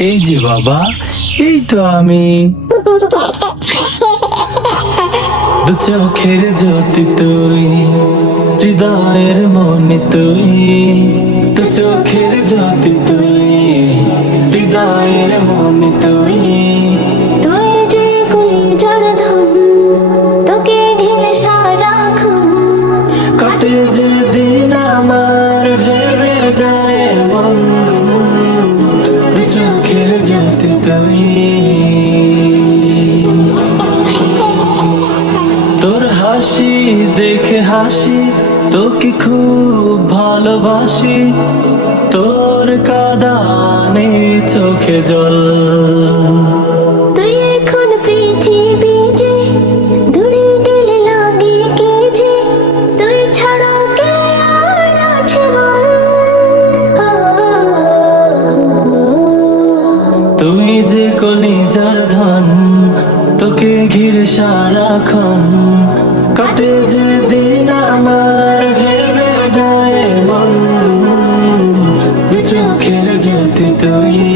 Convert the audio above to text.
এই যে বাবা এই তো আমি। দু চোখের জ্যোতি তুই হৃদয়ের মনে তুই। দু চোখের জ্যোতি তুই হৃদয়ের মনে তুই। তুই যে কলিজার ধন তোকে ঘিরে সারাক্ষণ কাটে যে দিন আমার ভেবে যায় মন। তোর হাসি দেখে হাসি তোকে খুব ভালোবাসি তোর কাদানে চোখে জল তুই যে কলিজার ধন, তোকে ঘিরে খন কাটে যে দিন আমার ভেবে যায় মন চোখের জ্যোতি তুই